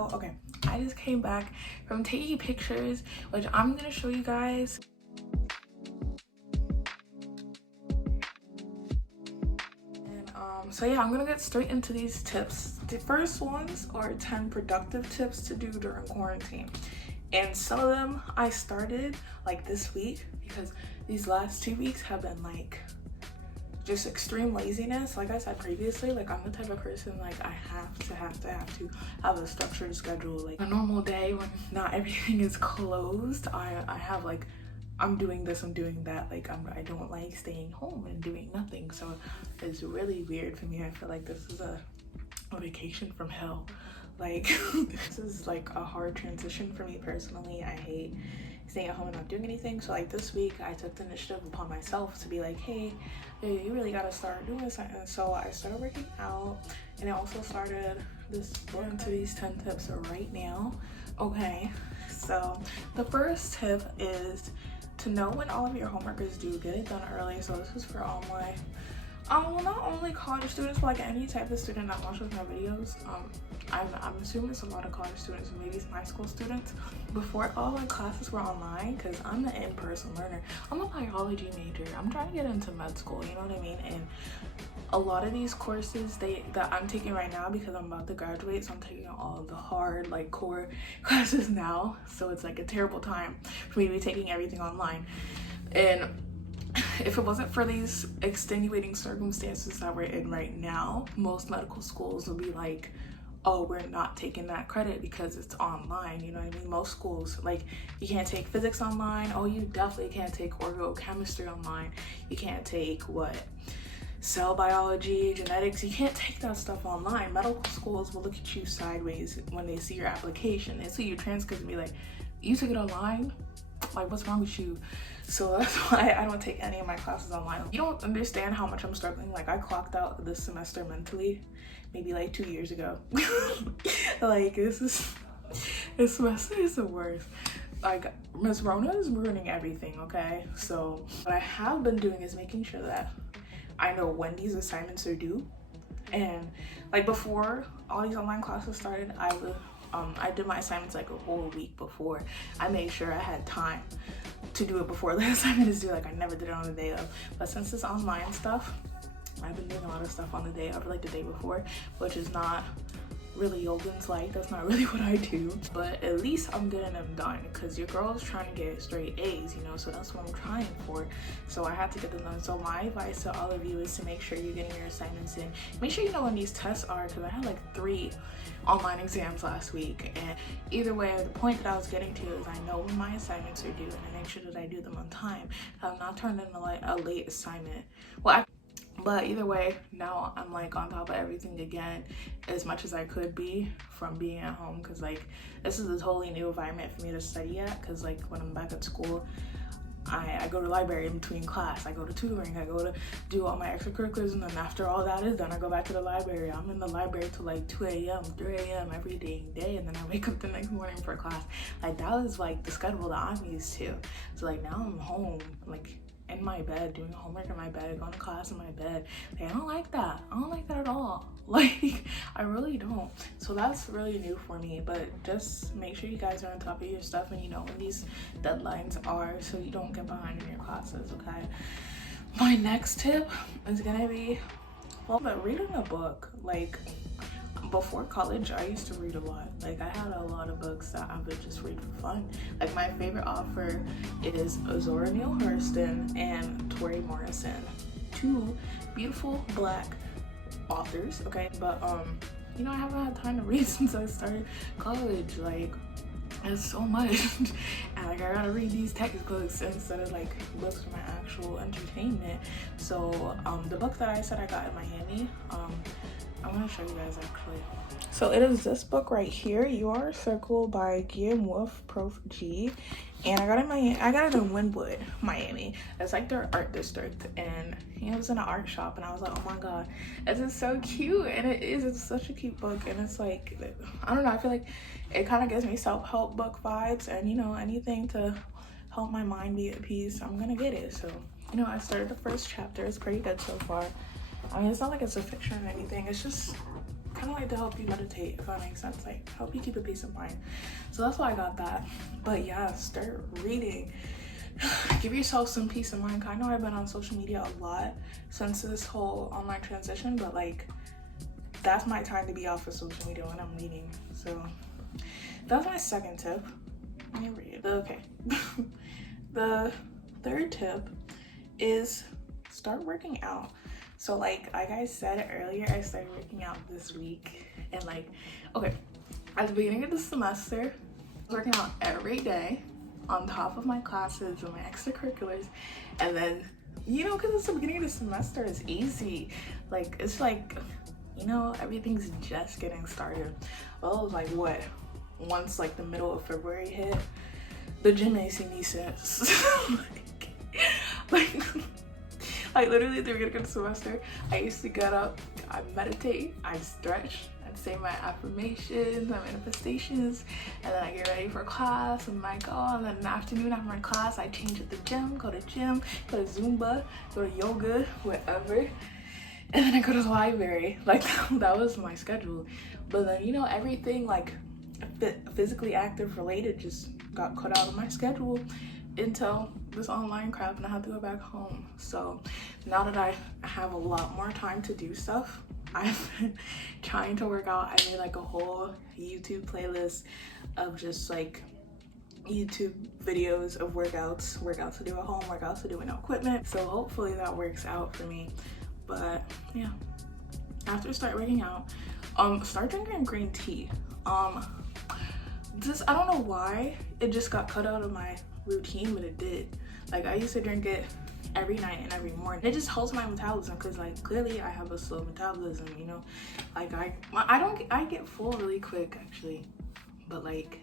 So okay, I just came back from taking pictures, which I'm gonna show you guys. And so yeah, I'm gonna get straight into these tips. The first ones are 10 productive tips to do during quarantine, and some of them I started like this week because these last 2 weeks have been like just extreme laziness. Like I said previously, like I'm the type of person like I have to have a structured schedule. Like a normal day when not everything is closed, I have like I'm doing this, I'm doing that. Like I don't like staying home and doing nothing. So it's really weird for me. I feel like this is a vacation from hell. Like this is like a hard transition for me personally. I hate staying at home and not doing anything. So like this week I took the initiative upon myself to be like, hey, you really gotta start doing something. So I started working out, and I also started this going to these 10 tips right now. Okay, so the first tip is to know when all of your homework is due. Get it done early. So this is for all my well, not only college students, but like any type of student that watches my videos. I'm assuming it's a lot of college students and maybe some high school students. Before all my classes were online, because I'm an in-person learner. I'm a biology major. I'm trying to get into med school, you know what I mean? And a lot of these courses that I'm taking right now, because I'm about to graduate, so I'm taking all of the hard like core classes now. So it's like a terrible time for me to be taking everything online. And if it wasn't for these extenuating circumstances that we're in right now, most medical schools would be like, oh, we're not taking that credit because it's online, you know what I mean? Most schools, like, you can't take physics online. Oh, you definitely can't take organochemistry online. You can't take cell biology, genetics. You can't take that stuff online. Medical schools will look at you sideways when they see your application. They see your transcript and be like, you took it online? Like, what's wrong with you? So that's why I don't take any of my classes online. You don't understand how much I'm struggling. Like, I clocked out this semester mentally maybe like 2 years ago. Like, this semester is the worst. Like, Miss Rona is ruining everything, okay? So what I have been doing is making sure that I know when these assignments are due. And like before all these online classes started, I did my assignments like a whole week before. I made sure I had time to do it before the assignment is due. Like I never did it on the day of. But since it's online stuff, I've been doing a lot of stuff on the day of, like the day before, which is not really Yogan's like. That's not really what I do. But at least I'm getting them done, because your girl's trying to get straight A's, you know, so that's what I'm trying for. So I have to get them done. So my advice to all of you is to make sure you're getting your assignments in. Make sure you know when these tests are, because I had like 3 online exams last week. And either way, the point that I was getting to is I know when my assignments are due, and I make sure that I do them on time. I'm not turning in like a late assignment. But either way, now I'm like on top of everything again, as much as I could be from being at home, because like this is a totally new environment for me to study at. Because like when I'm back at school, I go to the library in between class, I go to tutoring, I go to do all my extracurriculars, and then after all that is done, I go back to the library. I'm in the library till like 2 a.m., 3 a.m. every day, and then I wake up the next morning for class. Like that was like the schedule that I'm used to. So like now I'm home, like in my bed, doing homework in my bed, going to class in my bed. Like, I don't like that. I don't like that at all. Like, I really don't. So that's really new for me. But just make sure you guys are on top of your stuff and you know when these deadlines are, so you don't get behind in your classes, okay? My next tip is gonna be, but reading a book. Like, before college, I used to read a lot. Like I had a lot of books that I would just read for fun. Like my favorite author is Zora Neale Hurston and Toni Morrison, 2 beautiful Black authors. Okay, but you know, I haven't had time to read since I started college. Like it's so much, and like I gotta read these textbooks instead of like books for my actual entertainment. So the book that I said I got in Miami, I want to show you guys actually. So it is this book right here, You Are a Circle by Guillaume Wolf, Prof. G. And I got it in Wynwood, Miami. It's like their art district, and it was in an art shop, and I was like, oh my god, this is so cute. And it's such a cute book, and it's like, I don't know, I feel like it kind of gives me self-help book vibes, and you know, anything to help my mind be at peace, I'm gonna get it. So, you know, I started the first chapter. It's pretty good so far. I mean, it's not like it's a fiction or anything, it's just kind of like to help you meditate, if that makes sense, like help you keep a peace of mind. So that's why I got that. But yeah, start reading. Give yourself some peace of mind. I know I've been on social media a lot since this whole online transition, but like that's my time to be off of social media, when I'm reading. So that's my second tip. Let me read. Okay. The third tip is start working out. So like I said earlier, I started working out this week, and like, okay, at the beginning of the semester, I was working out every day on top of my classes and my extracurriculars. And then, you know, because it's the beginning of the semester, it's easy. Like, it's like, you know, everything's just getting started. Well, it was like, what? Once like the middle of February hit, the gym ain't seen me since. like literally at the beginning of the semester, I used to get up, I meditate, I stretch, I'd say my affirmations, my manifestations, and then I get ready for class. I'm like, oh, and then in the afternoon after my class, I change at the gym, go to Zumba, go to yoga, whatever. And then I go to the library. Like, that was my schedule. But then, you know, everything like physically active related just got cut out of my schedule until this online crap, and I have to go back home. So now that I have a lot more time to do stuff, I've been trying to work out. I made like a whole YouTube playlist of just like YouTube videos of workouts to do at home, workouts to do with no equipment. So hopefully that works out for me. But yeah, after I start working out, start drinking green tea. I don't know why it just got cut out of my routine, but it did. Like, I used to drink it every night and every morning. It just helps my metabolism, because like clearly I have a slow metabolism, you know. Like I get full really quick actually, but like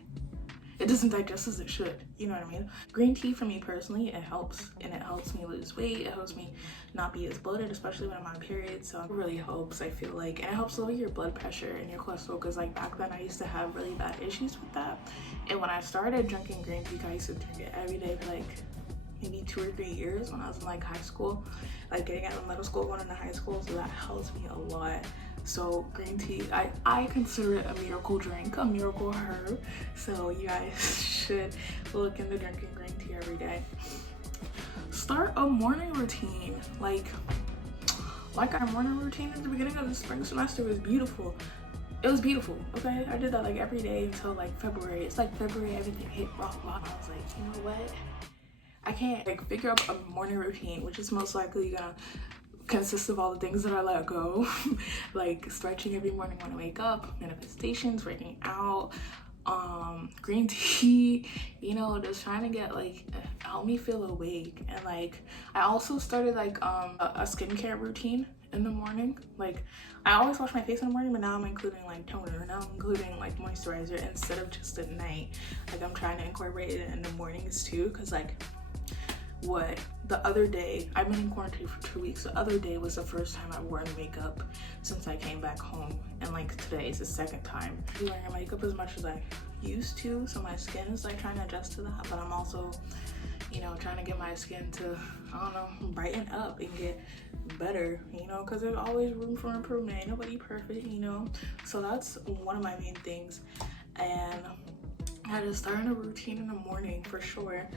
it doesn't digest as it should, you know what I mean? Green tea for me personally, it helps, and it helps me lose weight. It helps me not be as bloated, especially when I'm on period. So it really helps, I feel like. And it helps lower your blood pressure and your cholesterol, because like back then I used to have really bad issues with that. And when I started drinking green tea, I used to drink it every day for like maybe 2 or 3 years when I was in like high school, like getting out of middle school, going into high school. So that helps me a lot. So green tea, I consider it a miracle drink, a miracle herb. So you guys should look into drinking green tea every day. Start a morning routine. Like our morning routine at the beginning of the spring semester was beautiful. It was beautiful, okay? I did that like every day until like February. It's like February, everything hit rock bottom. I was like, you know what? I can't like figure out a morning routine, which is most likely gonna consist of all the things that I let go. Like stretching every morning when I wake up, manifestations, working out, green tea, you know, just trying to get like help me feel awake. And like I also started like a skincare routine in the morning. Like I always wash my face in the morning, but now I'm including like toner, now I'm including like moisturizer instead of just at night. Like I'm trying to incorporate it in the mornings too, because like the other day, I've been in quarantine for 2 weeks. The other day was the first time I wore makeup since I came back home, and like today is the second time. I'm wearing makeup as much as I used to, so my skin is like trying to adjust to that, but I'm also, you know, trying to get my skin to, I don't know, brighten up and get better, you know, because there's always room for improvement. Ain't nobody perfect, you know. So that's one of my main things. And I just started a routine in the morning for sure.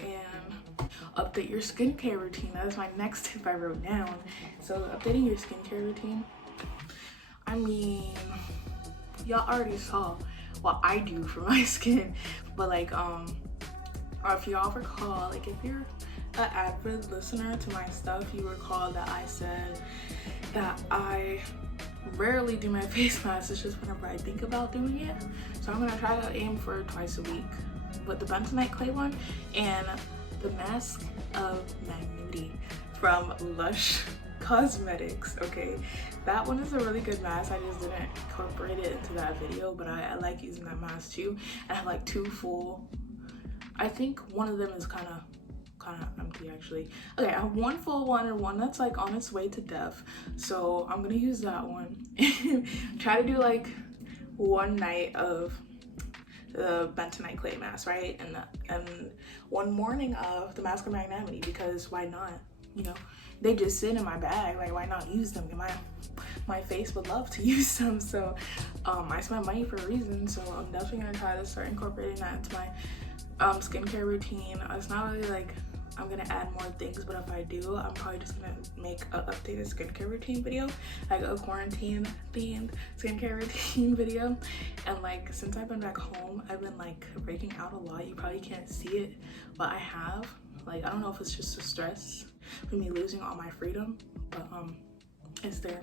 And update your skincare routine. That is my next tip I wrote down. So updating your skincare routine, I mean, y'all already saw what I do for my skin, but like if y'all recall, like if you're an avid listener to my stuff, you recall that I said that I rarely do my face mask. It's just whenever I think about doing it. So I'm gonna try to aim for twice a week, but the bentonite clay one and the mask of magnanimity from Lush Cosmetics. Okay, that one is a really good mask. I just didn't incorporate it into that video, but I like using that mask too. And I have like 2 full, I think one of them is kind of empty actually. Okay, I have 1 full one and one that's like on its way to death, so I'm gonna use that one. Try to do like 1 night of the bentonite clay mask, right, and 1 morning of the mask of magnanimity, because why not? you know, they just sit in my bag. Like, why not use them? My face would love to use them. So I spent money for a reason, so I'm definitely gonna try to start incorporating that into my skincare routine. It's not really like I'm gonna add more things, but if I do, I'm probably just gonna make an updated skincare routine video, like a quarantine themed skincare routine video. And like, since I've been back home, I've been like breaking out a lot. You probably can't see it, but I have. Like, I don't know if it's just the stress for me losing all my freedom, but it's there.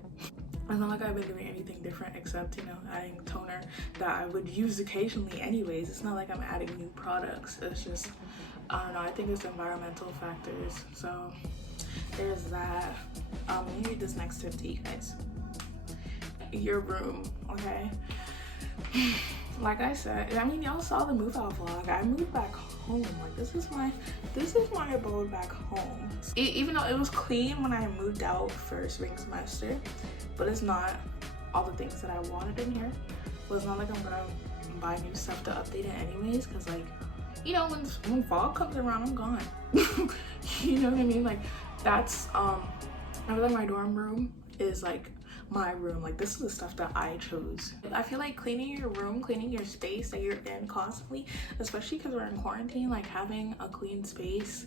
It's not like I've been doing anything different except, you know, adding toner that I would use occasionally anyways. It's not like I'm adding new products. It's just, I don't know, I think it's environmental factors. So there's that. Let me read this next tip to you guys. Your room, okay? Like I said, I mean, y'all saw the move out vlog. I moved back home. Like, this is my abode back home. Even though it was clean when I moved out for spring semester, but it's not all the things that I wanted in here. But it's not like I'm gonna buy new stuff to update it anyways, because like, you know, when fall comes around, I'm gone. You know what I mean? Like, that's I feel like my dorm room is like my room. Like, this is the stuff that I chose. I feel like cleaning your room, cleaning your space that you're in constantly, especially because we're in quarantine, like having a clean space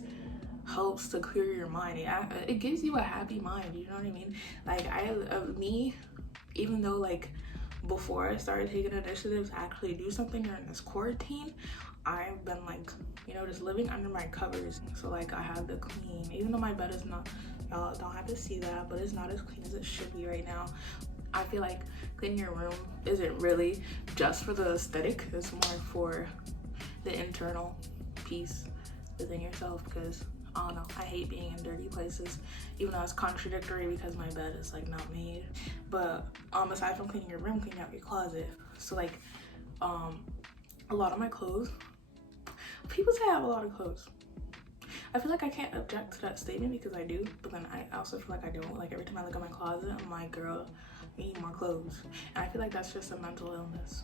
helps to clear your mind. It gives you a happy mind, you know what I mean? Like, me, even though like before I started taking initiatives to actually do something during this quarantine, I've been like, you know, just living under my covers. So like, I have to clean, even though my bed is not, y'all don't have to see that, but it's not as clean as it should be right now. I feel like cleaning your room isn't really just for the aesthetic, it's more for the internal peace within yourself, because I don't know, I hate being in dirty places, even though it's contradictory because my bed is like not made. But aside from cleaning your room, cleaning out your closet. So like a lot of my clothes, people say I have a lot of clothes. I feel like I can't object to that statement because I do, but then I also feel like I don't. Like, every time I look at my closet, I'm like, girl, I need more clothes. And I feel like that's just a mental illness,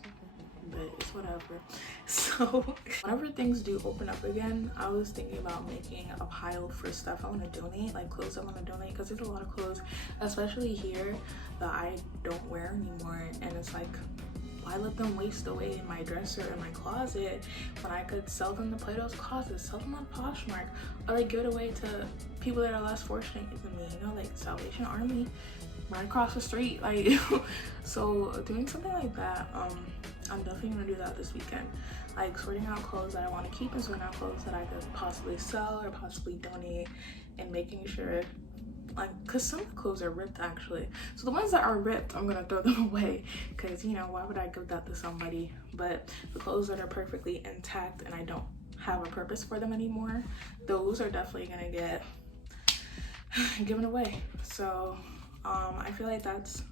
but it's whatever. So whenever things do open up again, I was thinking about making a pile for stuff I want to donate, like clothes I want to donate, because there's a lot of clothes, especially here, that I don't wear anymore. And it's like, why let them waste away in my dresser or my closet when I could sell them to Plato's Closet, sell them on Poshmark, or like give it away to people that are less fortunate than me, you know, like Salvation Army right across the street. Like, so doing something like that, I'm definitely gonna do that this weekend. Like, sorting out clothes that I want to keep and sorting out clothes that I could possibly sell or possibly donate, and making sure, like, because some of the clothes are ripped actually. So the ones that are ripped, I'm gonna throw them away, because, you know, why would I give that to somebody? But the clothes that are perfectly intact and I don't have a purpose for them anymore, those are definitely gonna get given away. So I feel like that's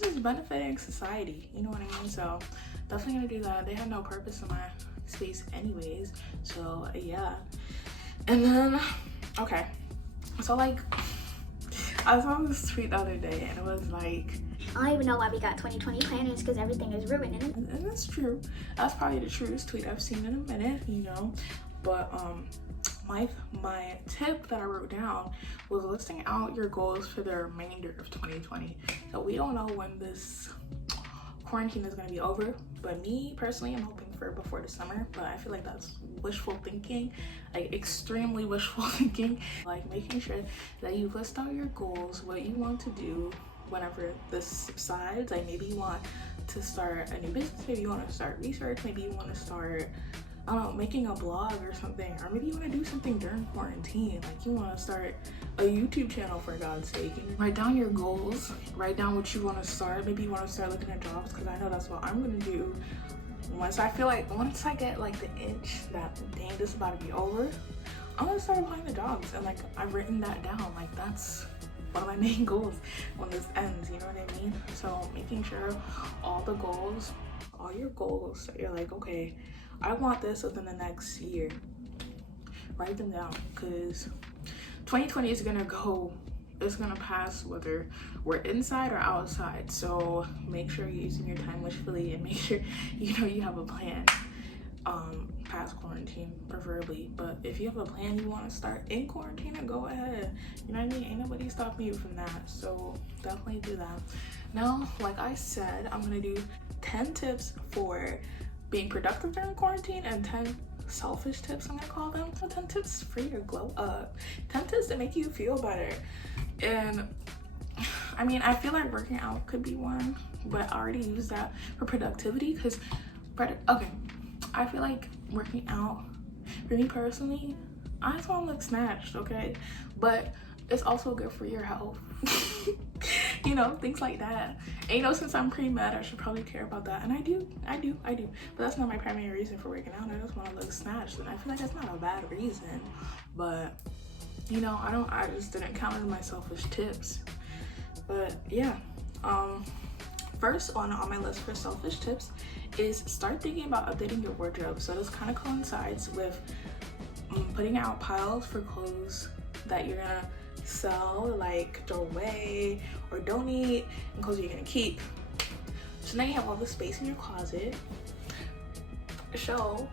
just benefiting society, you know what I mean? So definitely gonna do that. They have no purpose in my space anyways, so yeah. And then, okay, so like, I saw this tweet the other day and it was like, I don't even know why we got 2020 planners, because everything is ruined. And that's true. That's probably the truest tweet I've seen in a minute, you know. But my tip that I wrote down was listing out your goals for the remainder of 2020. So we don't know when this quarantine is going to be over, but me personally, I'm hoping for before the summer. But I feel like that's wishful thinking, like extremely wishful thinking. Like, making sure that you list out your goals, what you want to do whenever this subsides. Like, maybe you want to start a new business, maybe you want to start research, maybe you want to start, I don't know, making a blog or something, or maybe you want to do something during quarantine. Like, you want to start a YouTube channel, for God's sake. And write down your goals, write down what you want to start. Maybe you want to start looking at jobs, because I know that's what I'm gonna do once I get like the itch that, dang, this is about to be over. I'm gonna start applying the jobs, and like, I've written that down. Like, that's one of my main goals when this ends, you know what I mean? So making sure all your goals, you're like, okay, I want this within the next year. Write them down, because 2020 is gonna go, it's gonna pass whether we're inside or outside. So make sure you're using your time wishfully, and make sure, you know, you have a plan. past quarantine preferably. But if you have a plan you want to start in quarantine, then go ahead. You know what I mean? Ain't nobody stopping you from that, so definitely do that. Now, like I said, I'm gonna do 10 tips for being productive during quarantine and 10 selfish tips, I'm gonna call them. So 10 tips for you to glow up, 10 tips that make you feel better. And I mean, I feel like working out could be one, but I already used that for productivity because okay, I feel like working out, for me personally, I just want to look snatched, okay? But it's also good for your health. You know, things like that. And you know, since I'm pre-med, I should probably care about that. And I do. But that's not my primary reason for working out. I just want to look snatched. And I feel like that's not a bad reason. But, you know, I just didn't count it in my selfish tips. But yeah, first on my list for selfish tips is start thinking about updating your wardrobe. So this kind of coincides with putting out piles for clothes that you're gonna sell, like throw away or donate, and clothes you're gonna keep. So now you have all the space in your closet. So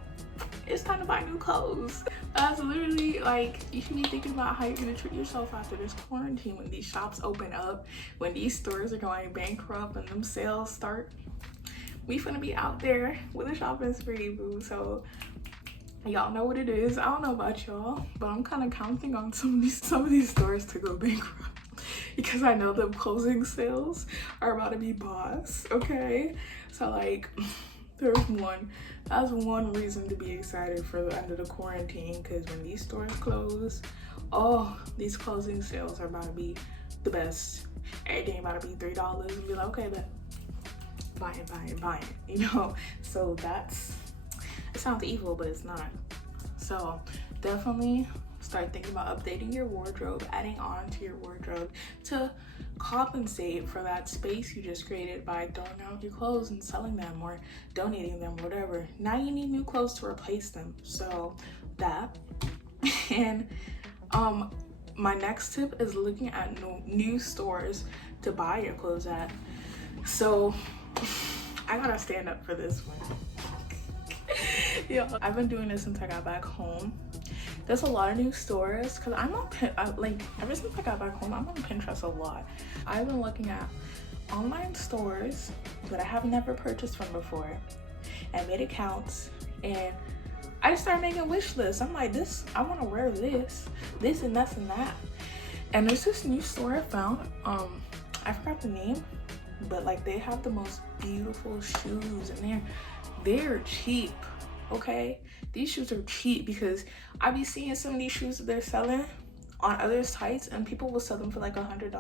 it's time to buy new clothes. That's literally like, you should be thinking about how you're gonna treat yourself after this quarantine, when these shops open up, when these stores are going bankrupt and them sales start. We finna be out there with a shopping spree, boo. So y'all know what it is. I don't know about y'all, but I'm kind of counting on some of these stores to go bankrupt because I know them closing sales are about to be boss, okay? So like, that's one reason to be excited for the end of the quarantine, because when these stores close, oh, these closing sales are about to be the best. Everything about to be $3 and be like, okay, but buy it, you know? So it sounds evil, but it's not. So definitely start thinking about updating your wardrobe, adding on to your wardrobe to compensate for that space you just created by throwing out your clothes and selling them or donating them, whatever. Now you need new clothes to replace them. So that. And my next tip is looking at new stores to buy your clothes at. So I gotta stand up for this one. Yeah, I've been doing this since I got back home. There's a lot of new stores because I'm on ever since I got back home, I'm on Pinterest a lot. I've been looking at online stores that I have never purchased from before and made accounts, and I just started making wish lists. I'm like, I want to wear this and this and that. And there's this new store I found, I forgot the name, but like they have the most beautiful shoes and they're cheap. Okay, these shoes are cheap because I be seeing some of these shoes that they're selling on other sites and people will sell them for like $100,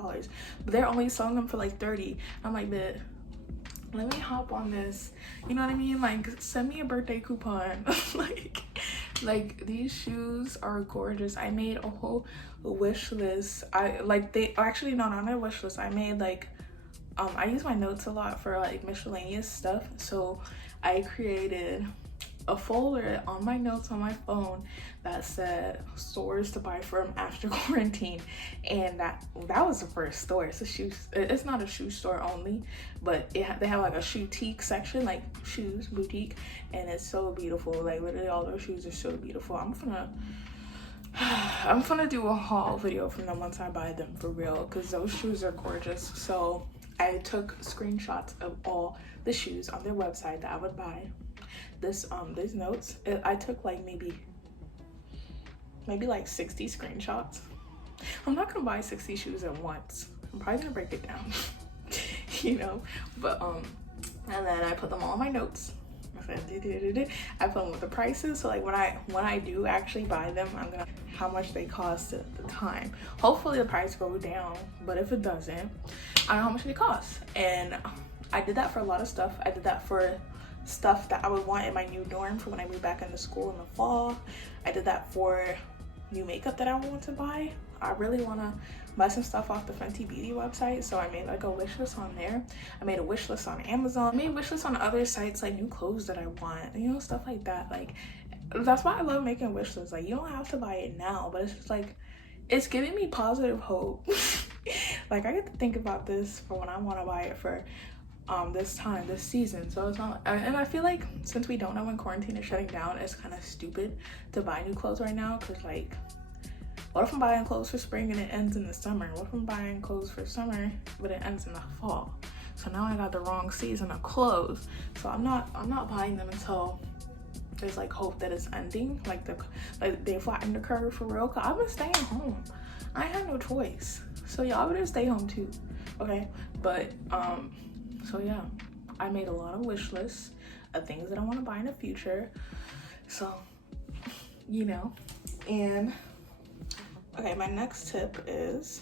but they're only selling them for like $30. I'm like, but let me hop on this, you know what I mean? Like, send me a birthday coupon. like these shoes are gorgeous. I made a whole wish list. Not a wish list. I made like I use my notes a lot for like miscellaneous stuff, so I created a folder on my notes on my phone that said stores to buy from after quarantine, and that was the first store. It's not a shoe store only, but they have like a boutique section, like shoes boutique, and it's so beautiful. Like literally all those shoes are so beautiful. I'm gonna do a haul video from them once I buy them, for real, because those shoes are gorgeous. So I took screenshots of all the shoes on their website that I would buy. These notes, I took like maybe like 60 screenshots. I'm not gonna buy 60 shoes at once. I'm probably gonna break it down, you know. But and then I put them all in my notes. I put them with the prices, so like when I do actually buy them, I'm gonna how much they cost at the time. Hopefully the price goes down, but if it doesn't, I don't know how much they cost. And I did that for a lot of stuff. I did that for stuff that I would want in my new dorm for when I move back into school in the fall. I did that for new makeup that I want to buy. I really want to buy some stuff off the Fenty Beauty website, so I made like a wish list on there. I made a wish list on Amazon. I made wish lists on other sites, like new clothes that I want, you know, stuff like that. Like, that's why I love making wish lists. Like, you don't have to buy it now, but it's just like, it's giving me positive hope. Like, I get to think about this for when I want to buy it for this season. So it's not, and I feel like since we don't know when quarantine is shutting down, it's kind of stupid to buy new clothes right now, because like, what if I'm buying clothes for spring and it ends in the summer? What if I'm buying clothes for summer but it ends in the fall? So now I got the wrong season of clothes. So I'm not buying them until there's like hope that it's ending, like they flatten the curve for real. Cause I've been staying home. I had no choice. So y'all better stay home too, okay? But so yeah, I made a lot of wish lists of things that I want to buy in the future. So, you know, and okay, my next tip is,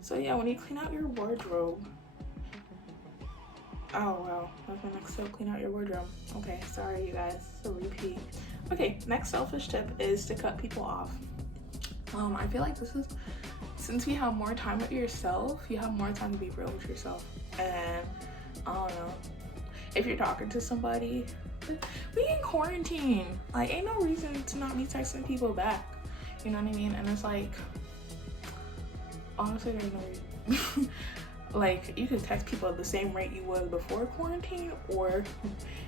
so yeah, when you clean out your wardrobe, oh wow, that's my next tip, clean out your wardrobe. Okay, sorry you guys, it's a repeat. Okay, next selfish tip is to cut people off. I feel like this is, since you have more time with yourself, you have more time to be real with yourself. And I don't know, if you're talking to somebody, we in quarantine, like ain't no reason to not be texting people back, you know what I mean? And it's like, honestly, there's no reason. Like, you could text people at the same rate you was before quarantine, or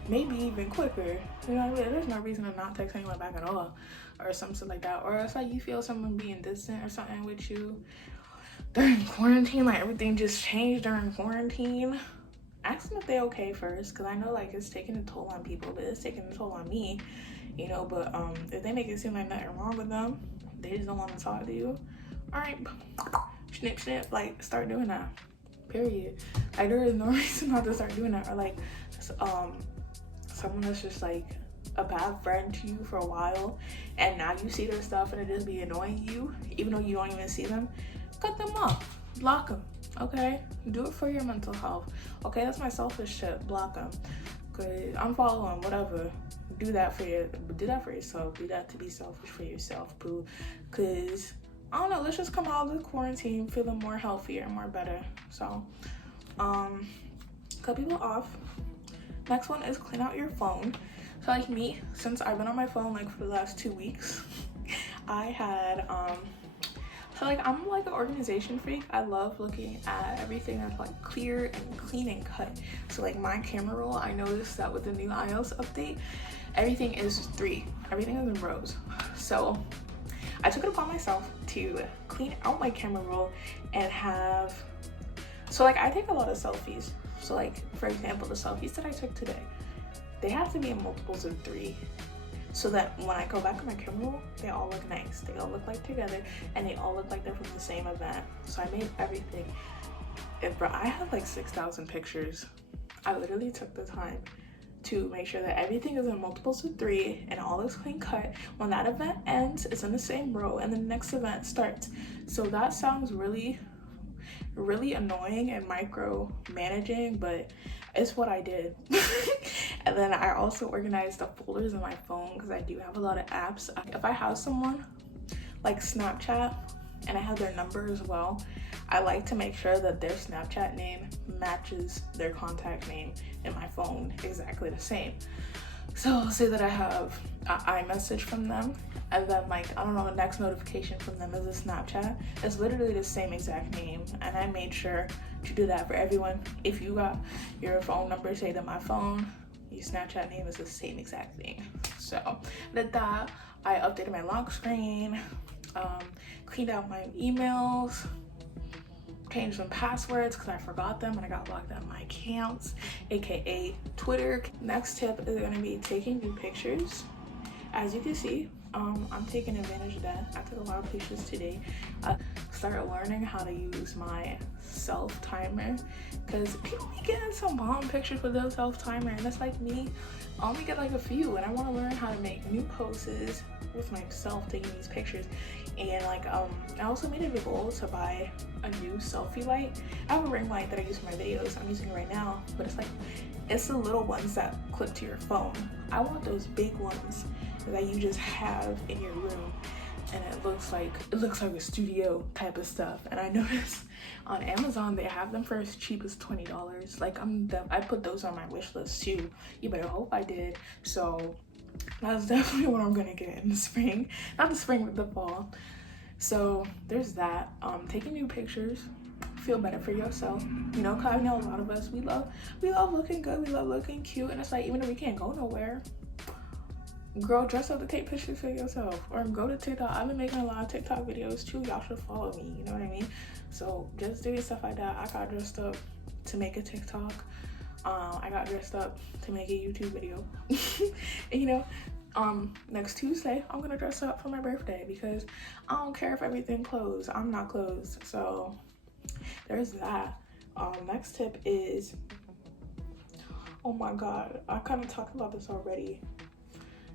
maybe even quicker, you know what I mean? There's no reason to not text anyone back at all, or something like that. Or it's like you feel someone being distant or something with you during quarantine, like everything just changed during quarantine. Ask them if they're okay first, because I know like it's taking a toll on people, but it's taking a toll on me, you know. But if they make it seem like nothing wrong with them, they just don't want to talk to you, all right, snip snip, like start doing that, period. Like there is no reason not to start doing that. Or like someone that's just like a bad friend to you for a while, and now you see their stuff and it just be annoying you, even though you don't even see them, cut them off, block them. Okay, do it for your mental health. Okay, that's my selfish tip. Block them. Good, unfollow them, whatever. Do that for yourself. Do that to be selfish for yourself, boo. Cause I don't know, let's just come out of the quarantine feeling more healthier, more better. So cut people off. Next one is clean out your phone. So like me, since I've been on my phone like for the last 2 weeks, I had so like I'm like an organization freak. I love looking at everything that's like clear and clean and cut. So like my camera roll, I noticed that with the new iOS update, everything is 3. Everything is in rows. So I took it upon myself to clean out my camera roll and have, so like I take a lot of selfies. So like, for example, the selfies that I took today, they have to be in multiples of 3. So that when I go back on my camera roll, they all look nice. They all look like together, and they all look like they're from the same event. So I made everything. And bro, I have like 6,000 pictures. I literally took the time to make sure that everything is in multiples of 3 and all is clean cut. When that event ends, it's in the same row and the next event starts. So that sounds really annoying and micro managing, but it's what I did. And then I also organized the folders in my phone, because I do have a lot of apps. If I have someone like Snapchat and I have their number as well, I like to make sure that their Snapchat name matches their contact name in my phone exactly the same. So say that I have an iMessage from them, and then like, I don't know, the next notification from them is a Snapchat. It's literally the same exact name, and I made sure to do that for everyone. If you got your phone number saved on my phone, your Snapchat name is the same exact thing. So did that. I updated my lock screen, cleaned out my emails, changed some passwords because I forgot them and I got locked out of my accounts, aka Twitter. Next tip is going to be taking new pictures. As you can see, I'm taking advantage of that. I took a lot of pictures today. I started learning how to use my self timer, because people be getting some bomb pictures with their self timer, and it's like me, I only get like a few, and I want to learn how to make new poses with myself taking these pictures. And like I also made it a goal to buy a new selfie light. I have a ring light that I use for my videos. I'm using it right now, but it's the little ones that clip to your phone. I want those big ones that you just have in your room, and it looks like a studio type of stuff. And I noticed on Amazon they have them for as cheap as $20. Like I put those on my wish list too. You better hope I did. So that's definitely what I'm gonna get in the spring. Not the spring, but the fall. So there's that. Taking new pictures feel better for yourself, you know, because I know a lot of us, we love looking good, we love looking cute, and it's like, even if we can't go nowhere, girl, dress up to take pictures for yourself, or go to TikTok. I've been making a lot of TikTok videos too. Y'all should follow me, you know what I mean? So just doing stuff like that. I got dressed up to make a TikTok. I got dressed up to make a YouTube video. And, you know, next Tuesday I'm gonna dress up for my birthday, because I don't care if everything closed. I'm not closed. So there's that. Next tip is, oh my god, I kind of talked about this already.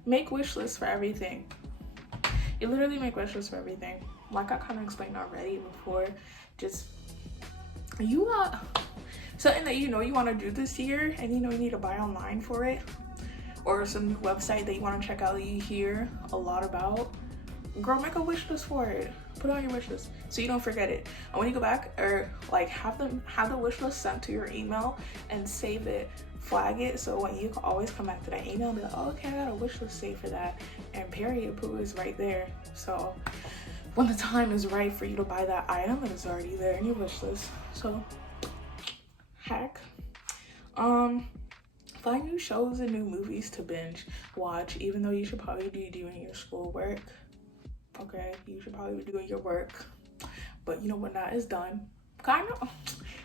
Make wish lists for everything. You literally make wish lists for everything. Like I kind of explained already before, just you want something that you know you want to do this year, and you know you need to buy online for it, or some new website that you want to check out that you hear a lot about. Girl, make a wish list for it. Put it on your wish list so you don't forget it. And when you go back, or like have the wish list sent to your email and save it, flag it, so when you can always come back to that email and be like, oh, okay, I got a wish list saved for that, and period, poo is right there. So when the time is right for you to buy that item, it is already there in your wish list. So hack. Find new shows and new movies to binge watch, even though you should probably be doing your schoolwork. Okay, you should probably be doing your work, but you know when that is done, kind of,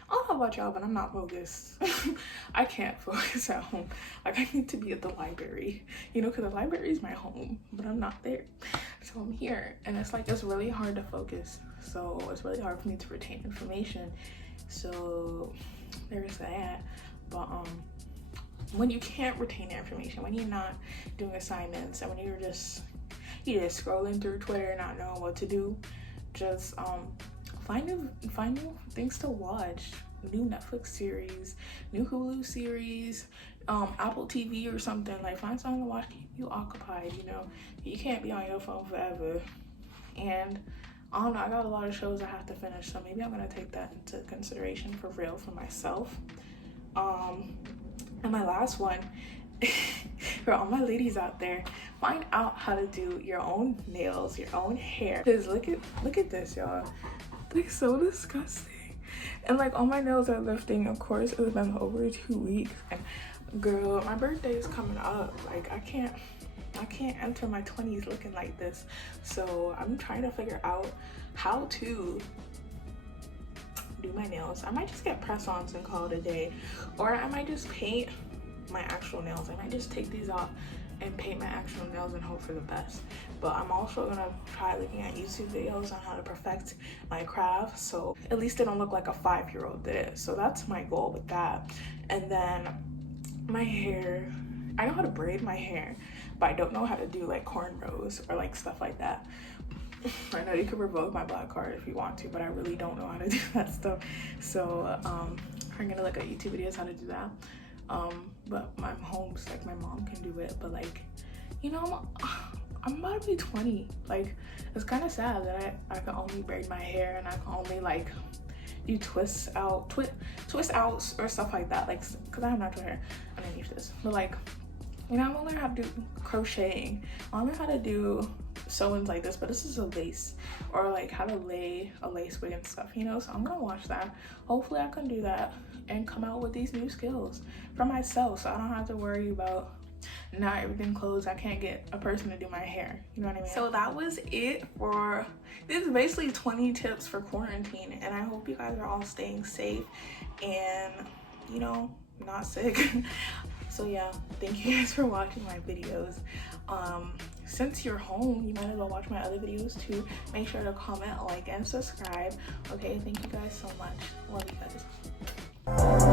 I don't know about y'all, but I'm not focused. I can't focus at home. Like, I need to be at the library, you know, because the library is my home, but I'm not there. So I'm here, and it's like, it's really hard to focus. So it's really hard for me to retain information. So there's that. But when you can't retain the information, when you're not doing assignments, and when you're just scrolling through Twitter, not knowing what to do, just find new things to watch. New Netflix series, new Hulu series, Apple TV or something. Like, find something to watch, keep you occupied, you know. You can't be on your phone forever. And I don't know, I got a lot of shows I have to finish, so maybe I'm gonna take that into consideration for real for myself. And my last one, for all my ladies out there, find out how to do your own nails, your own hair. Because look at this, y'all. They're so disgusting. And like, all my nails are lifting. Of course, it's been over 2 weeks. And girl, my birthday is coming up. Like, I can't enter my 20s looking like this. So I'm trying to figure out how to do my nails. I might just get press-ons and call it a day, or I might just paint my actual nails. I might just take these off and paint my actual nails and hope for the best. But I'm also gonna try looking at YouTube videos on how to perfect my craft, so at least it don't look like a 5-year-old did it. So that's my goal with that. And then my hair, I know how to braid my hair, but I don't know how to do like cornrows or like stuff like that. I know you can revoke my black card if you want to, but I really don't know how to do that stuff. So I'm gonna look at YouTube videos how to do that. But my home's like, my mom can do it, but like, you know, I'm about to be 20. Like, it's kind of sad that I can only braid my hair, and I can only like do twist outs or stuff like that, like, because I have natural hair underneath this. But like, you know, I'm gonna learn how to do crocheting. I learn how to do sewings like this, but this is a lace, or like how to lay a lace wig and stuff, you know. So I'm gonna watch that. Hopefully I can do that and come out with these new skills for myself, so I don't have to worry about not everything closed. I can't get a person to do my hair, you know what I mean? So that was it for this is basically 20 tips for quarantine, and I hope you guys are all staying safe and, you know, not sick. So yeah, thank you guys for watching my videos. Since you're home, you might as well watch my other videos too. Make sure to comment, like, and subscribe. Okay, thank you guys so much. Love you guys.